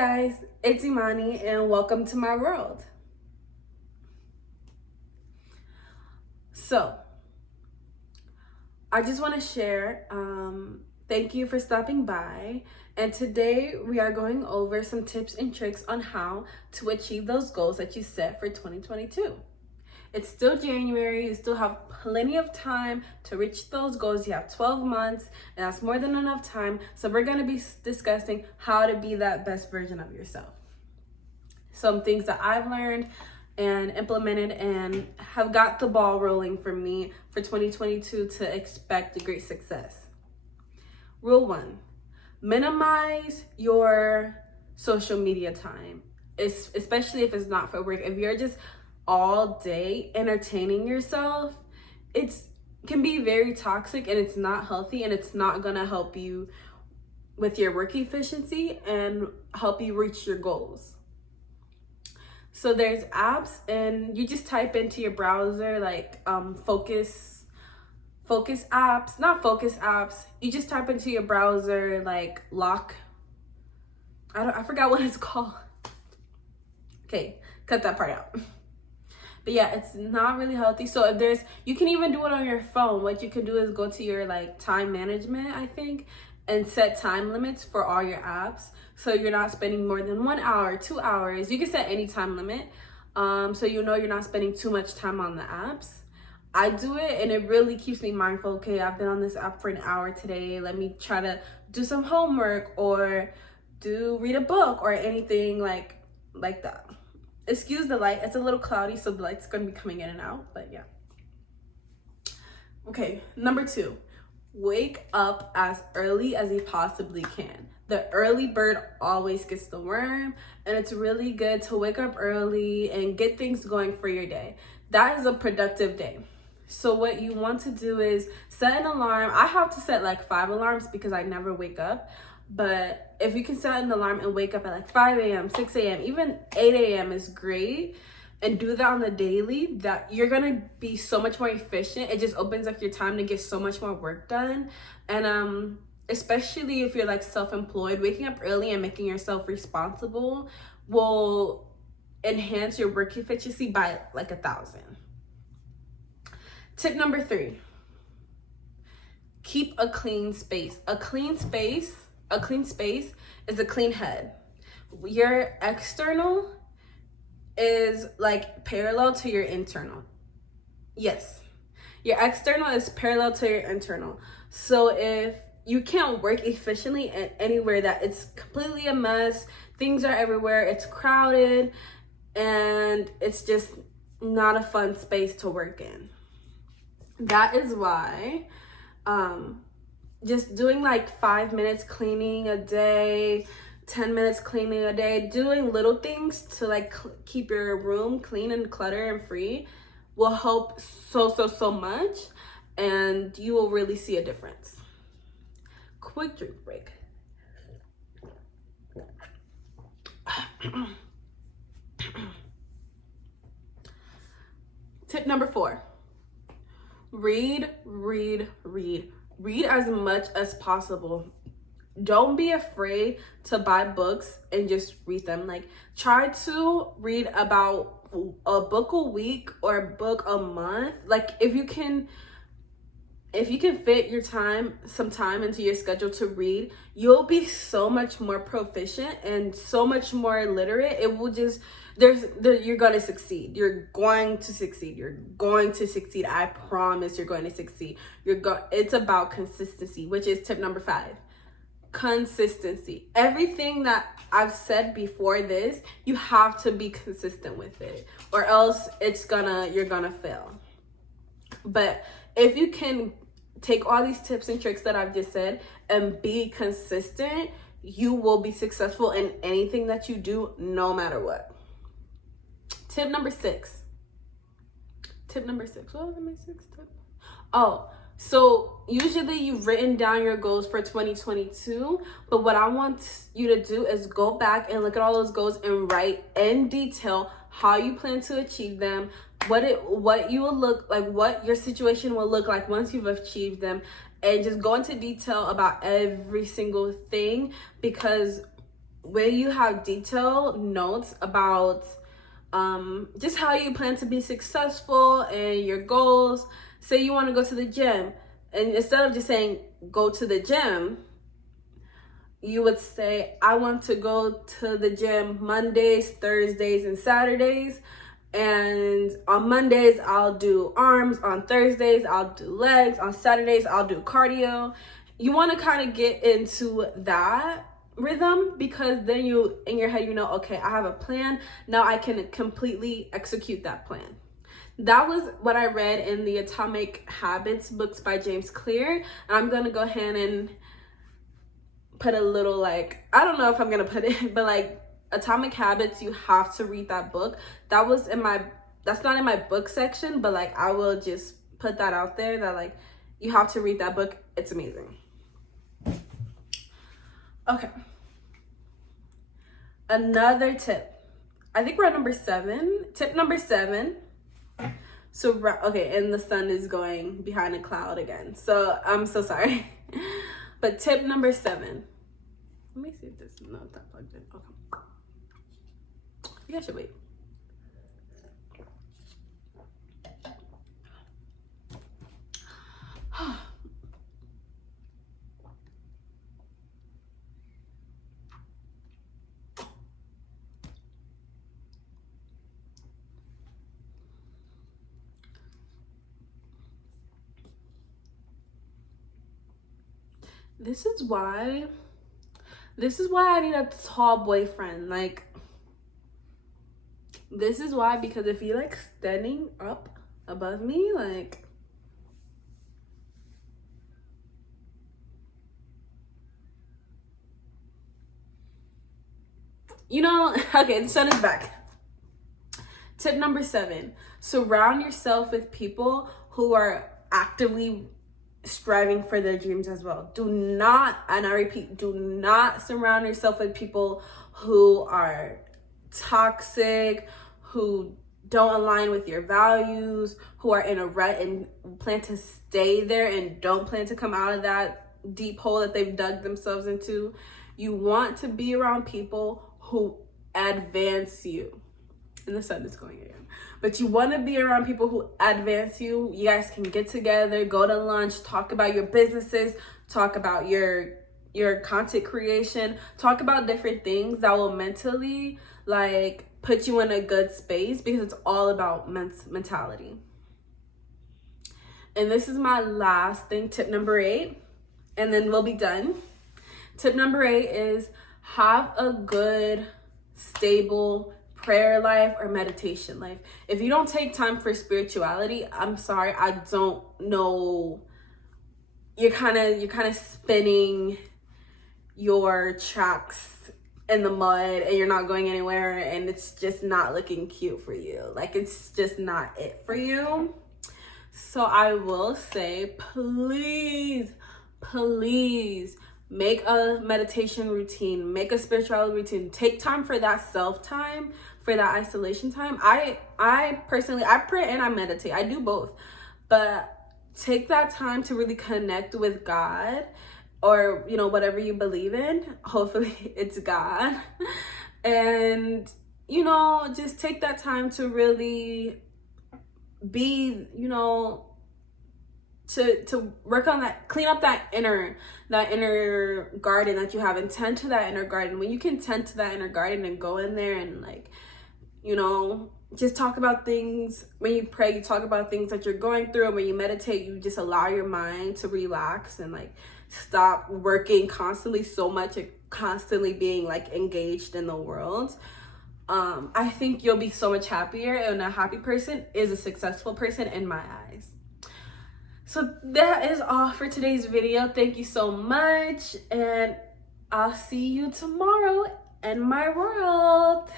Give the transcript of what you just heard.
guys, it's Imani and welcome to my world. So, I just want to share, thank you for stopping by. And today we are going over some tips and tricks on how to achieve those goals that you set for 2022. It's still January, you still have plenty of time to reach those goals. You have 12 months, and that's more than enough time. So we're gonna be discussing how to be that best version of yourself. Some things that I've learned and implemented and have got the ball rolling for me for 2022 to expect great success. Rule 1, minimize your social media time, especially if it's not for work. If you're just all day entertaining yourself, it can be very toxic and it's not healthy, and it's not gonna help you with your work efficiency and help you reach your goals. So there's apps, and you just type into your browser like focus apps, not focus apps. You just type into your browser like lock. I forgot what it's called. Okay, cut that part out. But yeah, it's not really healthy. So if you can even do it on your phone. What you can do is go to your like time management, I think, and set time limits for all your apps. So you're not spending more than 1 hour, 2 hours. You can set any time limit. So you know you're not spending too much time on the apps. I do it and it really keeps me mindful. Okay, I've been on this app for an hour today. Let me try to do some homework or read a book or anything like that. Excuse the light, it's a little cloudy, so the light's gonna be coming in and out, but yeah. Okay, number 2, wake up as early as you possibly can. The early bird always gets the worm, and it's really good to wake up early and get things going for your day. That is a productive day. So what you want to do is set an alarm. I have to set like 5 alarms because I never wake up. But if you can set an alarm and wake up at like 5 a.m., 6 a.m., even 8 a.m. is great, and do that on the daily, that you're gonna be so much more efficient. It just opens up your time to get so much more work done. And especially if you're like self-employed, waking up early and making yourself responsible will enhance your work efficiency by like 1,000. Tip number 3, keep a clean space. A clean space is a clean head. Your external is like parallel to your internal. Yes, your external is parallel to your internal. So if you can't work efficiently anywhere that it's completely a mess, things are everywhere, it's crowded, and it's just not a fun space to work in. That is why just doing like 5 minutes cleaning a day, 10 minutes cleaning a day, doing little things to like keep your room clean and clutter and free will help so much, and you will really see a difference. Quick drink break. Tip number 4, read as much as possible. Don't be afraid to buy books and just read them. Like, try to read about a book a week or a book a month. Like, if you can fit some time into your schedule to read, you'll be so much more proficient and so much more literate. It will just, you're going to succeed. You're going to succeed. I promise you're going to succeed. It's about consistency, which is tip number 5. Consistency. Everything that I've said before this, you have to be consistent with it, or else you're gonna fail. But if you can take all these tips and tricks that I've just said and be consistent, you will be successful in anything that you do, no matter what. Tip number 6. What was my 6th tip? Oh, so usually you've written down your goals for 2022, but what I want you to do is go back and look at all those goals and write in detail how you plan to achieve them, what you will look like, what your situation will look like once you've achieved them, and just go into detail about every single thing, because where you have detailed notes about just how you plan to be successful and your goals. Say you want to go to the gym, and instead of just saying go to the gym, you would say, I want to go to the gym Mondays, Thursdays, and Saturdays. And on Mondays, I'll do arms. On Thursdays, I'll do legs. On Saturdays, I'll do cardio. You want to kind of get into that rhythm, because then you, in your head, you know, okay, I have a plan. Now I can completely execute that plan. That was what I read in the Atomic Habits books by James Clear. And I'm going to go ahead and put a little, like, I don't know if I'm going to put it, but like Atomic Habits, you have to read that book. That was in my, that's not in my book section, but like I will just put that out there that like you have to read that book. It's amazing. Okay. Another tip. I think we're at number 7. Tip number 7. So, okay, and the sun is going behind a cloud again. So, I'm so sorry. But tip number 7. Let me see if this, no, it's not plugged in. Okay. You guys should wait. This is why I need a tall boyfriend. Like, this is why, because if he like standing up above me, like, you know, okay, the sun is back. Tip number 7, surround yourself with people who are actively striving for their dreams as well. Do not, and I repeat, do not surround yourself with people who are toxic, who don't align with your values, who are in a rut and plan to stay there and don't plan to come out of that deep hole that they've dug themselves into. You want to be around people who advance you. And the sun is going again. But you want to be around people who advance you. You guys can get together, go to lunch, talk about your businesses, talk about your content creation, talk about different things that will mentally like put you in a good space, because it's all about mentality. And this is my last thing, tip number 8, and then we'll be done. Tip number 8 is have a good, stable prayer life or meditation life. If you don't take time for spirituality, I'm sorry, I don't know. You're kind of spinning your tracks in the mud and you're not going anywhere, and it's just not looking cute for you. Like, it's just not it for you. So I will say, please make a meditation routine, make a spirituality routine. Take time for that self-time, for that isolation time. I personally, I pray and I meditate. I do both. But take that time to really connect with God, or, you know, whatever you believe in. Hopefully it's God. And, you know, just take that time to really be, you know, to work on that, clean up that inner garden that you have, and tend to that inner garden. When you can tend to that inner garden and go in there and, like, you know, just talk about things. When you pray, you talk about things that you're going through, and when you meditate, you just allow your mind to relax and like stop working constantly so much and constantly being like engaged in the world. I think you'll be so much happier, and a happy person is a successful person in my eyes. So that is all for today's video. Thank you so much, and I'll see you tomorrow in my world.